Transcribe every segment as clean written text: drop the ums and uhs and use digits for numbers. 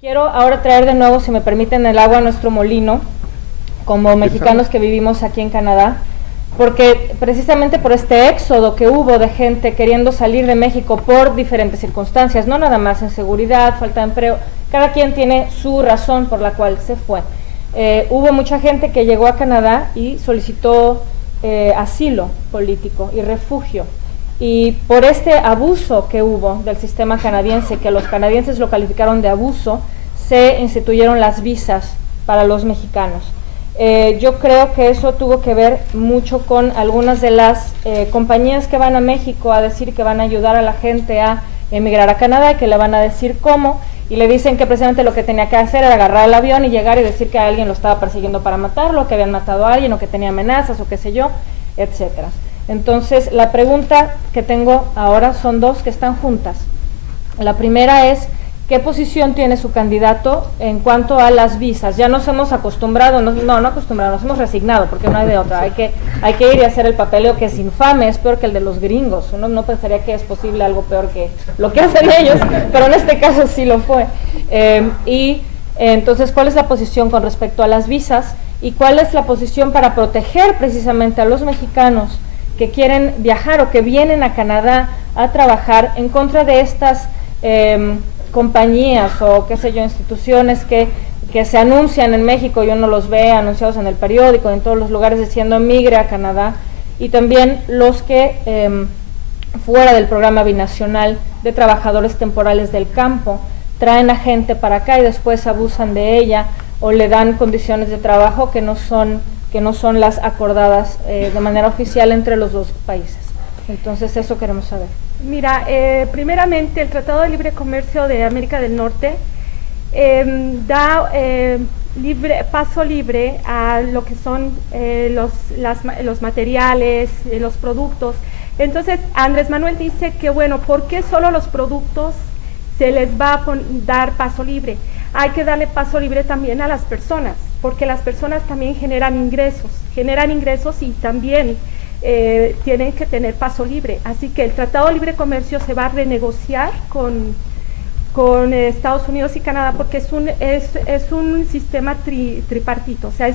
Quiero ahora traer de nuevo, si me permiten, el agua a nuestro molino, como mexicanos que vivimos aquí en Canadá, porque precisamente por este éxodo que hubo de gente queriendo salir de México por diferentes circunstancias, no nada más inseguridad, falta de empleo, cada quien tiene su razón por la cual se fue. Hubo mucha gente que llegó a Canadá y solicitó asilo político y refugio. Y por este abuso que hubo del sistema canadiense, que los canadienses lo calificaron de abuso, se instituyeron las visas para los mexicanos. Yo creo que eso tuvo que ver mucho con algunas de las compañías que van a México a decir que van a ayudar a la gente a emigrar a Canadá, que le van a decir cómo, y le dicen que precisamente lo que tenía que hacer era agarrar el avión y llegar y decir que alguien lo estaba persiguiendo para matarlo, que habían matado a alguien o que tenía amenazas o qué sé yo, etcétera. Entonces, la pregunta que tengo ahora son dos que están juntas. La primera es, ¿qué posición tiene su candidato en cuanto a las visas? Ya nos hemos acostumbrado, no acostumbrado, nos hemos resignado, porque no hay de otra. Hay que ir y hacer el papeleo, que es infame, es peor que el de los gringos. Uno no pensaría que es posible algo peor que lo que hacen ellos, pero en este caso sí lo fue. Entonces, ¿cuál es la posición con respecto a las visas? ¿Y cuál es la posición para proteger precisamente a los mexicanos que quieren viajar o que vienen a Canadá a trabajar en contra de estas compañías o qué sé yo, instituciones que se anuncian en México y uno los ve anunciados en el periódico, en todos los lugares diciendo migre a Canadá, y también los que fuera del programa binacional de trabajadores temporales del campo traen a gente para acá y después abusan de ella o le dan condiciones de trabajo que no son las acordadas de manera oficial entre los dos países. Entonces eso queremos saber. Mira, primeramente el Tratado de Libre Comercio de América del Norte da paso libre a lo que son los materiales, los productos. Entonces Andrés Manuel dice que bueno, ¿por qué solo los productos se les va a dar paso libre? Hay que darle paso libre también a las personas, porque las personas también generan ingresos y también tienen que tener paso libre. Así que el Tratado de Libre Comercio se va a renegociar con Estados Unidos y Canadá, porque es un sistema tripartito, o sea,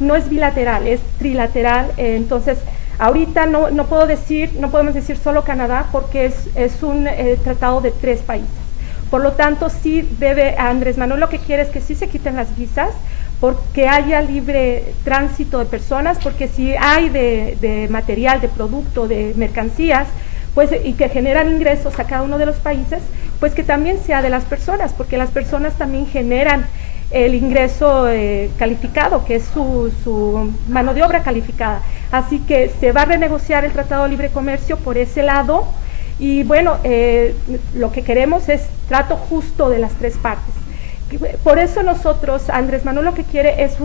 no es bilateral, es trilateral. Entonces, ahorita no podemos decir solo Canadá, porque es un tratado de 3 países. Por lo tanto, sí debe, Andrés Manuel lo que quiere es que sí se quiten las visas, porque haya libre tránsito de personas, porque si hay de material, de producto, de mercancías, pues, y que generan ingresos a cada uno de los países, pues que también sea de las personas, porque las personas también generan el ingreso calificado, que es su mano de obra calificada. Así que se va a renegociar el Tratado de Libre Comercio por ese lado, y bueno, lo que queremos es trato justo de las 3 partes. Por eso nosotros, Andrés Manuel lo que quiere es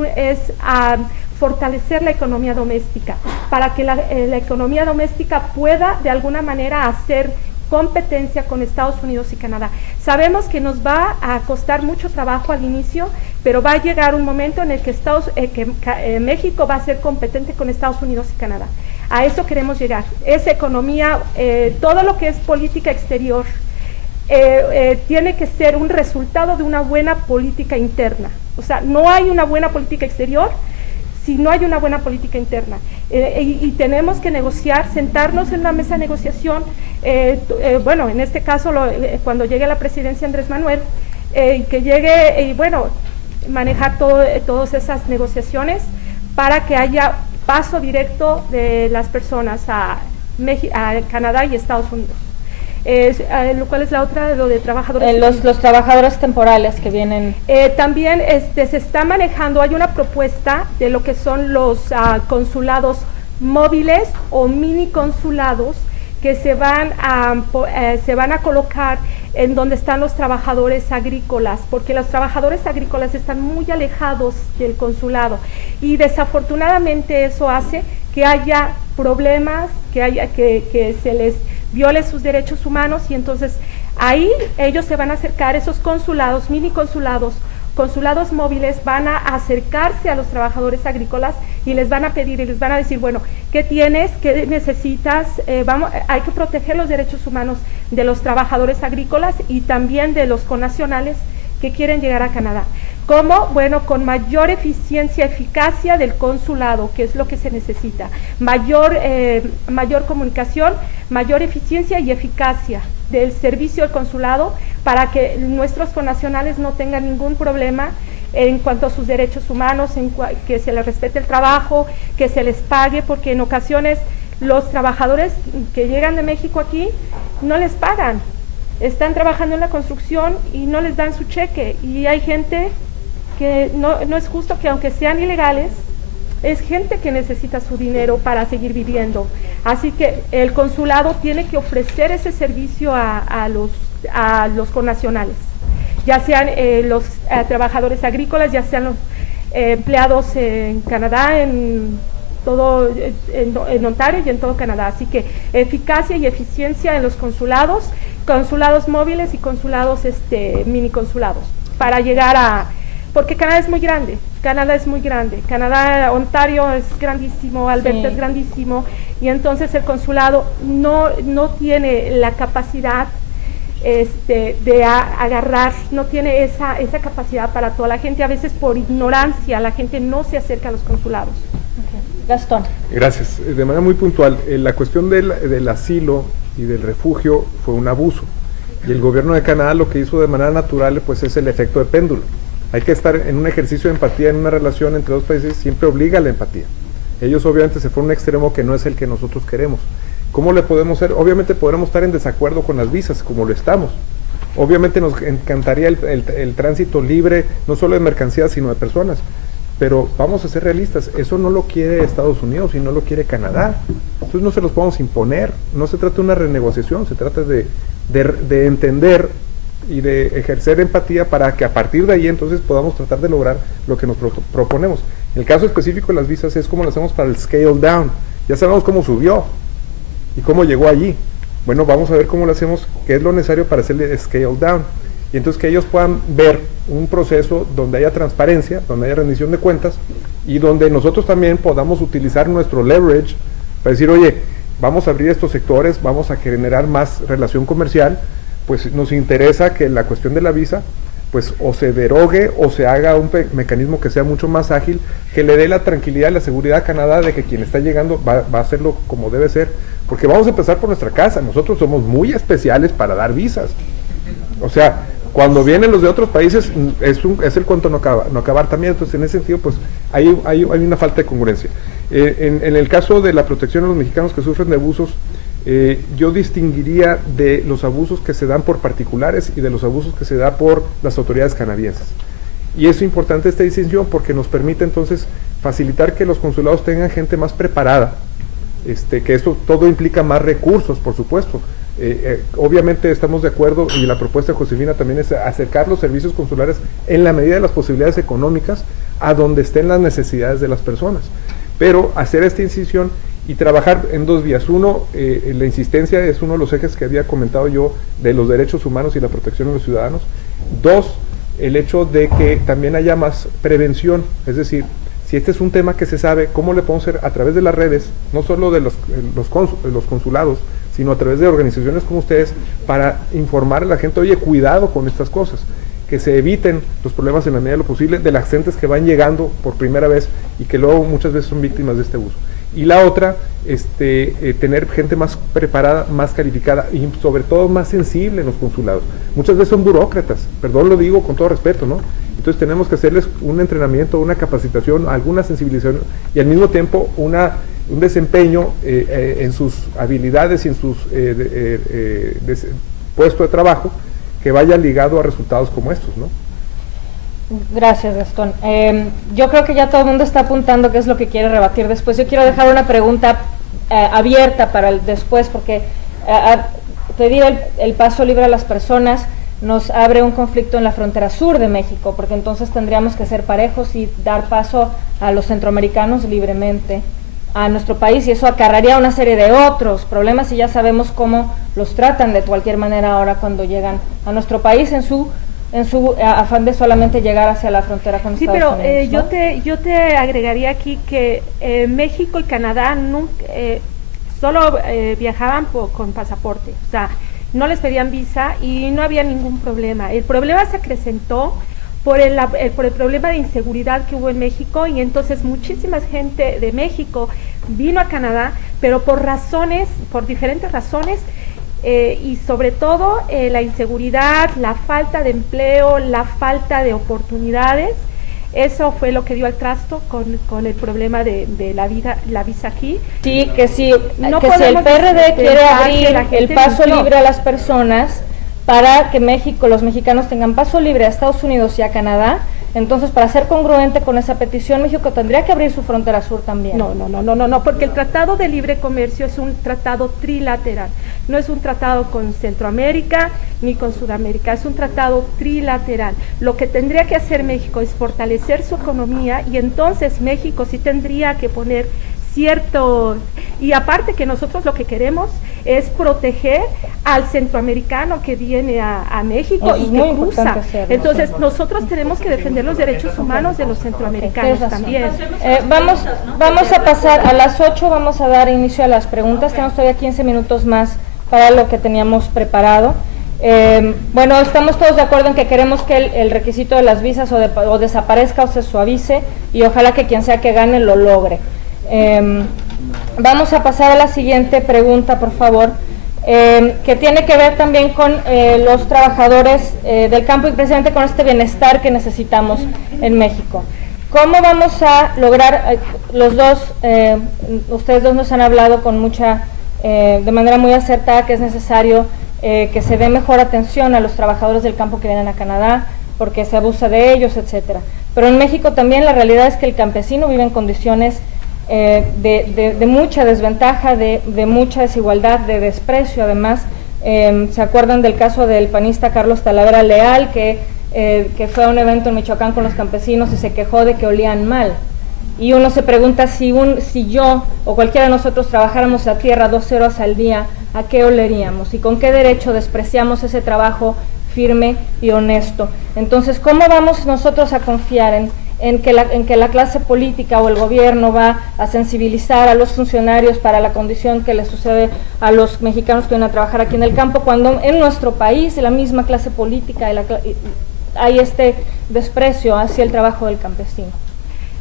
fortalecer la economía doméstica, para que la economía doméstica pueda de alguna manera hacer competencia con Estados Unidos y Canadá. Sabemos que nos va a costar mucho trabajo al inicio, pero va a llegar un momento en el que México va a ser competente con Estados Unidos y Canadá. A eso queremos llegar. Esa economía, todo lo que es política exterior, tiene que ser un resultado de una buena política interna. O sea, no hay una buena política exterior si no hay una buena política interna. Y tenemos que negociar, sentarnos en una mesa de negociación, bueno, en este caso, cuando llegue a la presidencia Andrés Manuel, que llegue y bueno, manejar todas esas negociaciones para que haya paso directo de las personas a Canadá y Estados Unidos. ¿Cuál es la otra? Lo de trabajadores. Los trabajadores temporales que vienen. También se está manejando, hay una propuesta de lo que son los consulados móviles o mini consulados que se van a colocar en donde están los trabajadores agrícolas, porque los trabajadores agrícolas están muy alejados del consulado y desafortunadamente eso hace que haya problemas, que se les viole sus derechos humanos, y entonces ahí ellos se van a acercar, esos consulados, mini consulados, consulados móviles, van a acercarse a los trabajadores agrícolas y les van a pedir y les van a decir, bueno, ¿qué tienes? ¿Qué necesitas? Hay que proteger los derechos humanos de los trabajadores agrícolas y también de los connacionales que quieren llegar a Canadá. ¿Cómo? Bueno, con mayor eficiencia, eficacia del consulado, que es lo que se necesita. Mayor comunicación, mayor eficiencia y eficacia del servicio del consulado para que nuestros connacionales no tengan ningún problema en cuanto a sus derechos humanos, que se les respete el trabajo, que se les pague, porque en ocasiones los trabajadores que llegan de México aquí no les pagan. Están trabajando en la construcción y no les dan su cheque, y hay gente que no es justo que, aunque sean ilegales, es gente que necesita su dinero para seguir viviendo. Así que el consulado tiene que ofrecer ese servicio a los connacionales, ya sean los trabajadores agrícolas, ya sean los empleados en Canadá, en Ontario y en todo Canadá. Así que eficacia y eficiencia en los consulados móviles y consulados mini consulados, para llegar porque Canadá es muy grande, Ontario es grandísimo, Alberta sí es grandísimo, y entonces el consulado no tiene la capacidad de agarrar, no tiene esa capacidad para toda la gente. A veces por ignorancia la gente no se acerca a los consulados. Okay. Gastón. Gracias. De manera muy puntual, la cuestión del asilo y del refugio fue un abuso, y el gobierno de Canadá lo que hizo de manera natural pues es el efecto de péndulo. Hay que estar en un ejercicio de empatía, en una relación entre dos países, siempre obliga a la empatía. Ellos obviamente se fueron a un extremo que no es el que nosotros queremos. ¿Cómo le podemos hacer? Obviamente podremos estar en desacuerdo con las visas, como lo estamos. Obviamente nos encantaría el tránsito libre, no solo de mercancías, sino de personas. Pero vamos a ser realistas, eso no lo quiere Estados Unidos y no lo quiere Canadá. Entonces no se los podemos imponer, no se trata de una renegociación, se trata de entender y de ejercer empatía para que a partir de ahí entonces podamos tratar de lograr lo que nos proponemos. En el caso específico de las visas es como lo hacemos para el scale down. Ya sabemos cómo subió y cómo llegó allí. Bueno, vamos a ver cómo lo hacemos, qué es lo necesario para hacerle scale down. Y entonces que ellos puedan ver un proceso donde haya transparencia, donde haya rendición de cuentas, y donde nosotros también podamos utilizar nuestro leverage para decir, oye, vamos a abrir estos sectores, vamos a generar más relación comercial. Pues nos interesa que la cuestión de la visa pues o se derogue o se haga un mecanismo que sea mucho más ágil, que le dé la tranquilidad y la seguridad a Canadá de que quien está llegando va a hacerlo como debe ser, porque vamos a empezar por nuestra casa. Nosotros somos muy especiales para dar visas, o sea, cuando vienen los de otros países es el cuento no acabar también. Entonces en ese sentido pues hay una falta de congruencia. En el caso de la protección a los mexicanos que sufren de abusos, yo distinguiría de los abusos que se dan por particulares y de los abusos que se da por las autoridades canadienses. Y es importante esta distinción porque nos permite entonces facilitar que los consulados tengan gente más preparada, que esto todo implica más recursos, por supuesto. Obviamente estamos de acuerdo, y la propuesta de Josefina también es acercar los servicios consulares en la medida de las posibilidades económicas a donde estén las necesidades de las personas, pero hacer esta incisión y trabajar en dos vías. Uno, la insistencia es uno de los ejes que había comentado yo de los derechos humanos y la protección de los ciudadanos. Dos, el hecho de que también haya más prevención, es decir, si este es un tema que se sabe, ¿cómo le podemos hacer a través de las redes, no solo de los consulados, sino a través de organizaciones como ustedes, para informar a la gente, oye, cuidado con estas cosas, que se eviten los problemas en la medida de lo posible de las gentes que van llegando por primera vez y que luego muchas veces son víctimas de este abuso? Y la otra, tener gente más preparada, más calificada y sobre todo más sensible en los consulados. Muchas veces son burócratas, perdón, lo digo con todo respeto, ¿no? Entonces tenemos que hacerles un entrenamiento, una capacitación, alguna sensibilización y al mismo tiempo un desempeño en sus habilidades y en sus puesto de trabajo que vaya ligado a resultados como estos, ¿no? Gracias, Gastón. Yo creo que ya todo el mundo está apuntando qué es lo que quiere rebatir después. Yo quiero dejar una pregunta abierta para el después, porque pedir el paso libre a las personas nos abre un conflicto en la frontera sur de México, porque entonces tendríamos que ser parejos y dar paso a los centroamericanos libremente a nuestro país, y eso acarrearía una serie de otros problemas, y ya sabemos cómo los tratan de cualquier manera ahora cuando llegan a nuestro país en su afán de solamente llegar hacia la frontera con Estados Unidos. Sí, pero yo te agregaría aquí que México y Canadá solo viajaban con pasaporte, o sea, no les pedían visa y no había ningún problema. El problema se acrecentó por el problema de inseguridad que hubo en México, y entonces muchísima gente de México vino a Canadá, pero por diferentes razones, y sobre todo la inseguridad, la falta de empleo, la falta de oportunidades. Eso fue lo que dio al trasto con el problema de la visa aquí. Sí, que si el PRD quiere abrir el paso libre a las personas para que los mexicanos tengan paso libre a Estados Unidos y a Canadá, entonces para ser congruente con esa petición, México tendría que abrir su frontera sur también. No, porque el Tratado de Libre Comercio es un tratado trilateral, no es un tratado con Centroamérica ni con Sudamérica, es un tratado trilateral. Lo que tendría que hacer México es fortalecer su economía, y entonces México sí tendría que poner y aparte que nosotros lo que queremos es proteger al centroamericano que viene a México y que cruza. Entonces nosotros tenemos que defender los derechos humanos de los centroamericanos también. Vamos a pasar a las 8, vamos a dar inicio a las preguntas. Tenemos todavía 15 minutos más para lo que teníamos preparado. Bueno, estamos todos de acuerdo en que queremos que el requisito de las visas o desaparezca o se suavice, y ojalá que quien sea que gane lo logre. Vamos a pasar a la siguiente pregunta, por favor, que tiene que ver también con los trabajadores del campo y precisamente con este bienestar que necesitamos en México. ¿Cómo vamos a lograr, ustedes dos nos han hablado de manera muy acertada que es necesario que se dé mejor atención a los trabajadores del campo que vienen a Canadá, porque se abusa de ellos, etcétera? Pero en México también la realidad es que el campesino vive en condiciones de mucha desventaja, de mucha desigualdad, de desprecio. Además, ¿se acuerdan del caso del panista Carlos Talavera Leal, que fue a un evento en Michoacán con los campesinos y se quejó de que olían mal? Y uno se pregunta si yo o cualquiera de nosotros trabajáramos la tierra 12 horas al día, ¿a qué oleríamos? ¿Y con qué derecho despreciamos ese trabajo firme y honesto? Entonces, ¿cómo vamos nosotros a confiar en que la clase política o el gobierno va a sensibilizar a los funcionarios para la condición que les sucede a los mexicanos que vienen a trabajar aquí en el campo, cuando en nuestro país la misma clase política hay este desprecio hacia el trabajo del campesino?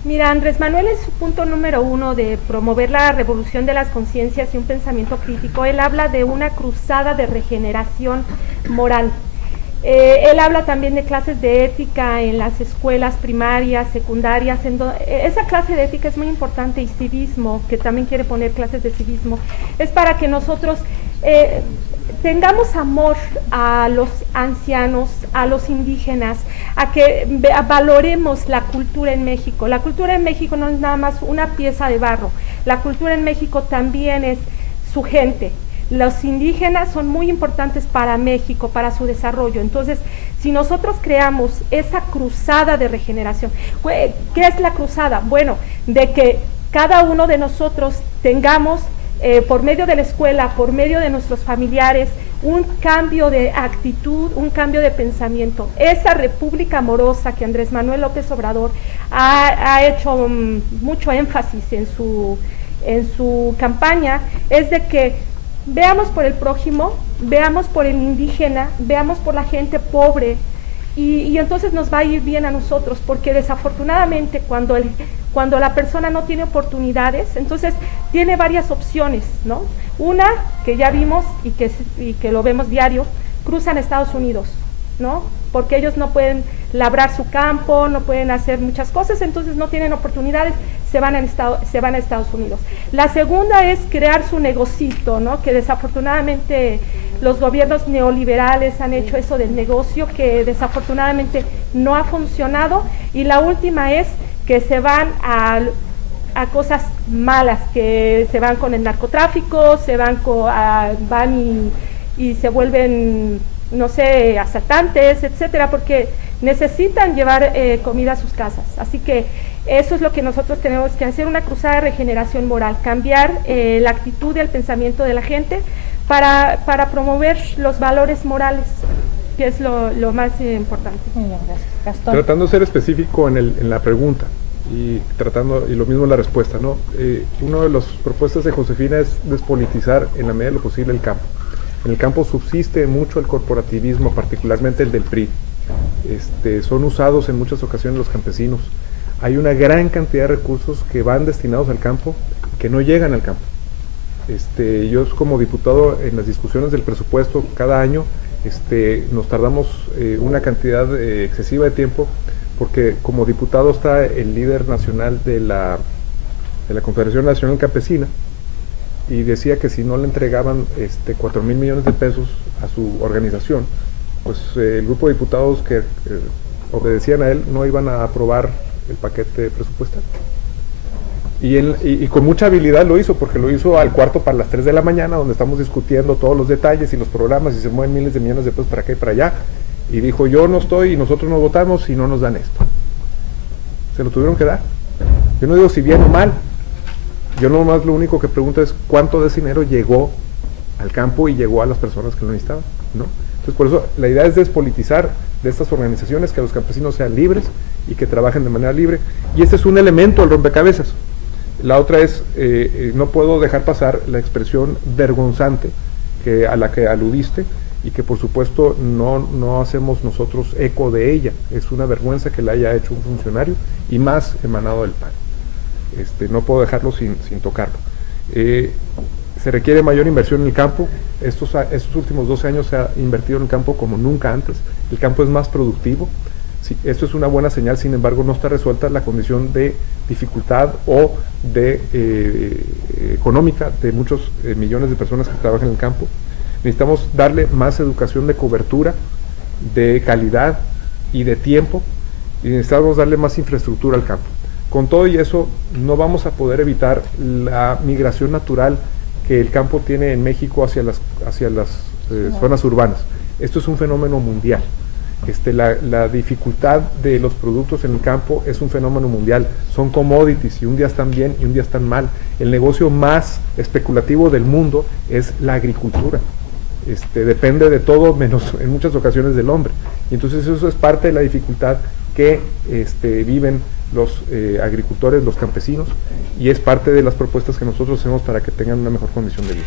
Mira, Andrés Manuel, en su punto número 1 de promover la revolución de las conciencias y un pensamiento crítico, él habla de una cruzada de regeneración moral. Él habla también de clases de ética en las escuelas primarias, secundarias. Esa clase de ética es muy importante, y civismo, que también quiere poner clases de civismo, es para que nosotros tengamos amor a los ancianos, a los indígenas, a que valoremos la cultura en México. La cultura en México no es nada más una pieza de barro, la cultura en México también es su gente. Los indígenas son muy importantes para México, para su desarrollo. Entonces, si nosotros creamos esa cruzada de regeneración, ¿qué es la cruzada? Bueno, de que cada uno de nosotros tengamos, por medio de la escuela, por medio de nuestros familiares, un cambio de actitud, un cambio de pensamiento. Esa república amorosa que Andrés Manuel López Obrador ha hecho mucho énfasis en su campaña, es de que veamos por el prójimo, veamos por el indígena, veamos por la gente pobre, y entonces nos va a ir bien a nosotros, porque desafortunadamente cuando la persona no tiene oportunidades, entonces tiene varias opciones, ¿no? Una, que ya vimos y que lo vemos diario, cruzan a Estados Unidos, ¿no? Porque ellos no pueden labrar su campo, no pueden hacer muchas cosas, entonces no tienen oportunidades, se van a Estados Unidos. La segunda es crear su negocito, ¿no? Que desafortunadamente los gobiernos neoliberales han hecho eso del negocio, que desafortunadamente no ha funcionado. Y la última es que se van a cosas malas, que se van con el narcotráfico, van y se vuelven, no sé, asaltantes, etcétera, porque necesitan llevar comida a sus casas. Así que eso es lo que nosotros tenemos que hacer, una cruzada de regeneración moral, cambiar la actitud y el pensamiento de la gente para promover los valores morales, que es lo más importante. Muy bien, gracias. Gastón. Tratando de ser específico en la pregunta y lo mismo en la respuesta, ¿no? Una de las propuestas de Josefina es despolitizar en la medida de lo posible el campo. En el campo subsiste mucho el corporativismo, particularmente el del PRI. Son usados en muchas ocasiones los campesinos. Hay una gran cantidad de recursos que van destinados al campo, que no llegan al campo. Yo como diputado en las discusiones del presupuesto cada año, nos tardamos una cantidad excesiva de tiempo, porque como diputado está el líder nacional de la Confederación Nacional Campesina, y decía que si no le entregaban 4,000 millones de pesos a su organización, pues el grupo de diputados que obedecían a él no iban a aprobar el paquete presupuestal. Y con mucha habilidad lo hizo, porque lo hizo al cuarto para las 3 de la mañana, donde estamos discutiendo todos los detalles y los programas, y se mueven miles de millones de pesos para acá y para allá, y dijo: yo no estoy, y nosotros no votamos, y no nos dan esto. Se lo tuvieron que dar. Yo no digo si bien o mal, yo nomás lo único que pregunto es cuánto de ese dinero llegó al campo y llegó a las personas que lo necesitaban, ¿no? Entonces, por eso la idea es despolitizar de estas organizaciones, que los campesinos sean libres y que trabajen de manera libre, y este es un elemento del rompecabezas. La otra es, no puedo dejar pasar la expresión vergonzante a la que aludiste, y que por supuesto no hacemos nosotros eco de ella. Es una vergüenza que la haya hecho un funcionario, y más emanado del PAN. No puedo dejarlo sin tocarlo. Se requiere mayor inversión en el campo. Estos últimos 12 años se ha invertido en el campo como nunca antes. El campo es más productivo. Sí, esto es una buena señal. Sin embargo, no está resuelta la condición de dificultad o de económica de muchos millones de personas que trabajan en el campo. Necesitamos darle más educación de cobertura, de calidad y de tiempo, y necesitamos darle más infraestructura al campo. Con todo y eso, no vamos a poder evitar la migración natural que el campo tiene en México hacia las zonas urbanas. Esto es un fenómeno mundial. La dificultad de los productos en el campo es un fenómeno mundial. Son commodities, y un día están bien y un día están mal. El negocio más especulativo del mundo es la agricultura. Depende de todo, menos en muchas ocasiones del hombre. Y entonces eso es parte de la dificultad que viven los agricultores, los campesinos, y es parte de las propuestas que nosotros hacemos para que tengan una mejor condición de vida.